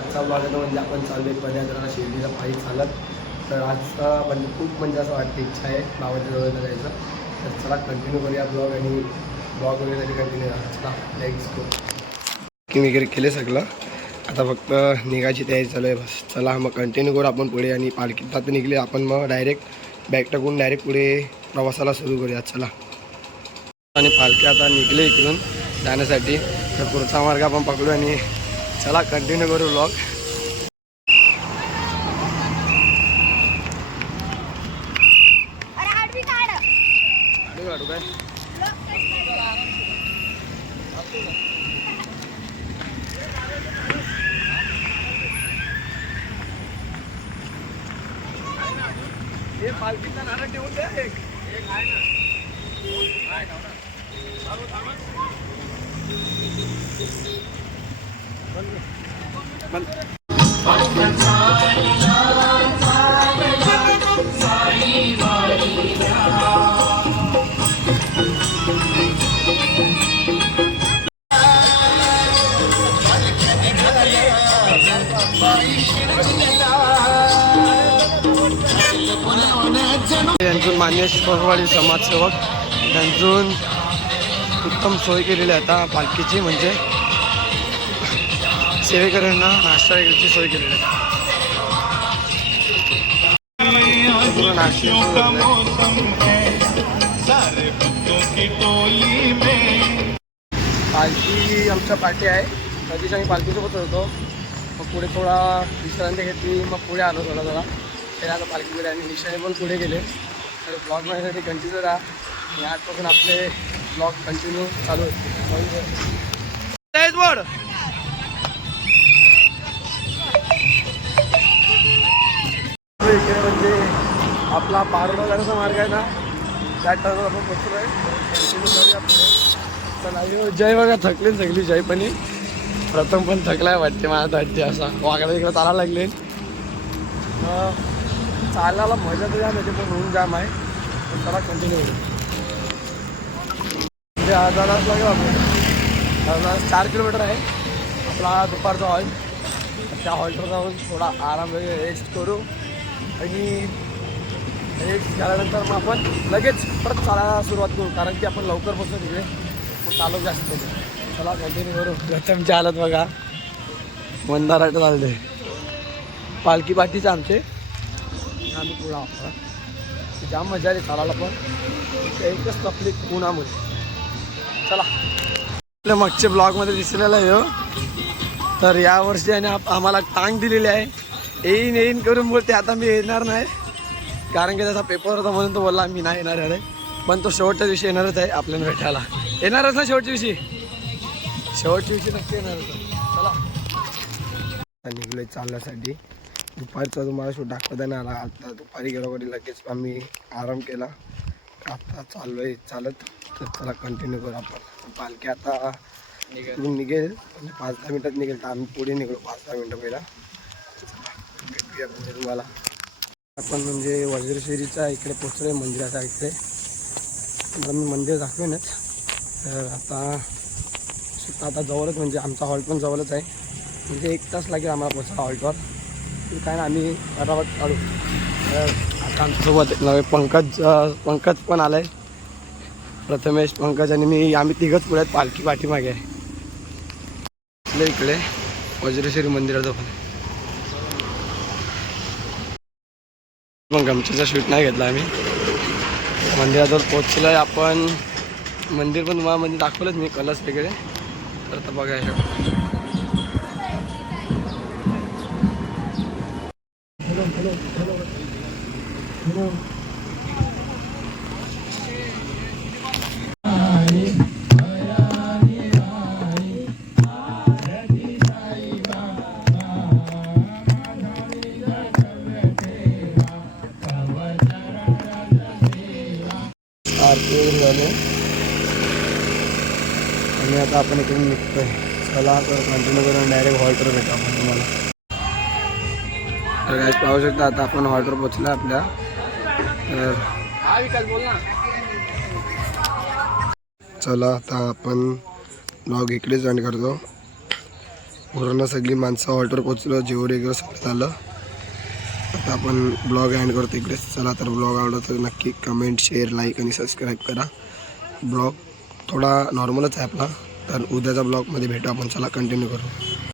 आजचा ब्लॉग आहे म्हणजे आपण चालू आहे पदयात्रा शिर्डीचा पायी चालत. तर आजचा म्हणजे खूप म्हणजे असं वाटते इच्छा आहे बाबाच्या जवळ जायचं. तर चला कंटिन्यू करूया ब्लॉग आणि ब्लॉग वगैरे कंटिन्यू करा. चला लेट्स गो. की वगैरे केले सगळं, आता फक्त निघायची तयारी चालू आहे बस. चला मग कंटिन्यू करू आपण पुढे आणि पालखीत आता निघले आपण मग डायरेक्ट बॅग टाकून डायरेक्ट पुढे प्रवासाला सुरू करूया. चला आणि पालखी आता निघले इकडून जाण्यासाठी. तर पुढचा मार्ग आपण पकडू आणि चला कंटिन्यू करू ब्लॉग. काढू काय हे पालखीचा नारा ठेवून द्या. एक आहे ना यांचून मान्य शिववाडी समाजसेवक यांचून उत्तम सोय केलेली आहे आता पालखीची, म्हणजे सेवेकऱ्यांना नाश्ता वगैरेची सोय केलेली आहे. पालखी आमच्या पाठी आहे. कधीच आम्ही पालखीसोबत होतो, मग पुढे थोडा विश्रांती घेतली, मग पुढे आलो थोडा थोडा. त्याला आता पालखीकडे आणि निशाने पण पुढे गेले. तर ब्लॉग माझ्यासाठी कंटिन्यू राहा आणि आजपासून आपले ब्लॉग कंटिन्यू चालू होते. इकडे म्हणजे आपला पारोला जाण्याचा मार्ग आहे ना, त्या टर्नवर आपण पोचलो आहे. कंटिन्यू करूया पुढे. चला जय बघा थकली सगळी जय पण प्रथम पण थकलाय वाटते मला वाटते. असा वाकडा इकडे चालायला लागले. चालायला मजा तर जाम येते पण ऊन जाम आहे. चला कंटिन्यू होईल. म्हणजे अर्धा तास लागेल आपल्याला. 4 किलोमीटर आहे आपला दुपारचा हॉल. त्या हॉलवर जाऊन थोडा आराम वगैरे रेस्ट करू आणि रेस्ट झाल्यानंतर मग आपण लगेच परत चालायला सुरुवात करू, कारण की आपण लवकर पोचतो तिकडे, मग चालू जास्त होतो. चला कंटिन्यू करू. प्रथमची हालत बघा, मंदाराट चालते. पालखी पाठीचे आमचे आम्ही पुढं आहोत. जाम मजा आली चालायला पण एकच तकलीफ उन्हामुळे. चला आपल्या मागच्या ब्लॉगमध्ये दिसलेला आहे हो. तर यावर्षी आणि आम्हाला टांग दिलेली आहे. येईन येईन करून बोलते, आता मी येणार नाही कारण की त्याचा पेपर होता म्हणून तो बोलला मी नाही येणार आहे. पण तो शेवटच्या दिवशी येणारच आहे आपल्याला भेटायला. येणारच ना शेवटच्या दिवशी, शेवटच्या दिवशी नक्की येणारच आहे. चला निघलोय चालण्यासाठी. दुपारचा तुम्हाला शो दाखवता नाही आला. आता दुपारी गेलो वगैरे लगेच आम्ही आराम केला. आता चाललो आहे चालत. तर चला कंटिन्यू करू आपण. पालखी आता निघेल 5-10 मिनटात निघेल. तर आम्ही पुढे निघलो 5-10 मिनटं पहिला. भेटूया म्हणजे तुम्हाला. आपण म्हणजे वज्रश्रीच्या इकडे पोचलो आहे मंदिराच्या इकडे. तर मी मंदिर दाखवेनच. तर आता जवळच म्हणजे आमचा हॉल पण जवळच आहे. म्हणजे 1 तास लागेल आम्हाला पोचायला हॉल्टवर. काय ना आम्ही फटाफट काढू. तर आता आमच्यासोबत पंकज पण आलाय. प्रथमेश, पंकज आणि मी, आम्ही तिघच पुढे आहेत. पालखी पाठीमागे आहे. इकडे वज्रश्री मंदिराचं पण गमतीचा शूट नाही घेतला आम्ही. मंदिराजवळ पोचलो आहे आपण. मंदिर पण तुम्हाला म्हणजे दाखवलंच मी, कलश वगैरे. तर आता बघा आरती वगैरे झाले आणि आता आपण इकडून निघतोय. चला तर कंटिन्यू करून डायरेक्ट हॉल्टवर भेटू आपण तुम्हाला. तर काय पाहू शकता आता आपण हॉल्टवर पोचला आपल्या. तर चला आता आपण ब्लॉग इकडेच जॉईन करतो. पूर्ण सगळी माणसं हॉल्टवर पोचलो, जेवढे वगैरे सगळं झालं. आता आपण ब्लॉग एंड करतो इकडे. चला तर ब्लॉग आवडला तर नक्की कमेंट, शेअर, लाईक आणि सबस्क्राईब करा. ब्लॉग थोडा नॉर्मलच आहे आपला, तर उद्याच्या ब्लॉगमध्ये भेटू आपण. चला कंटिन्यू करू.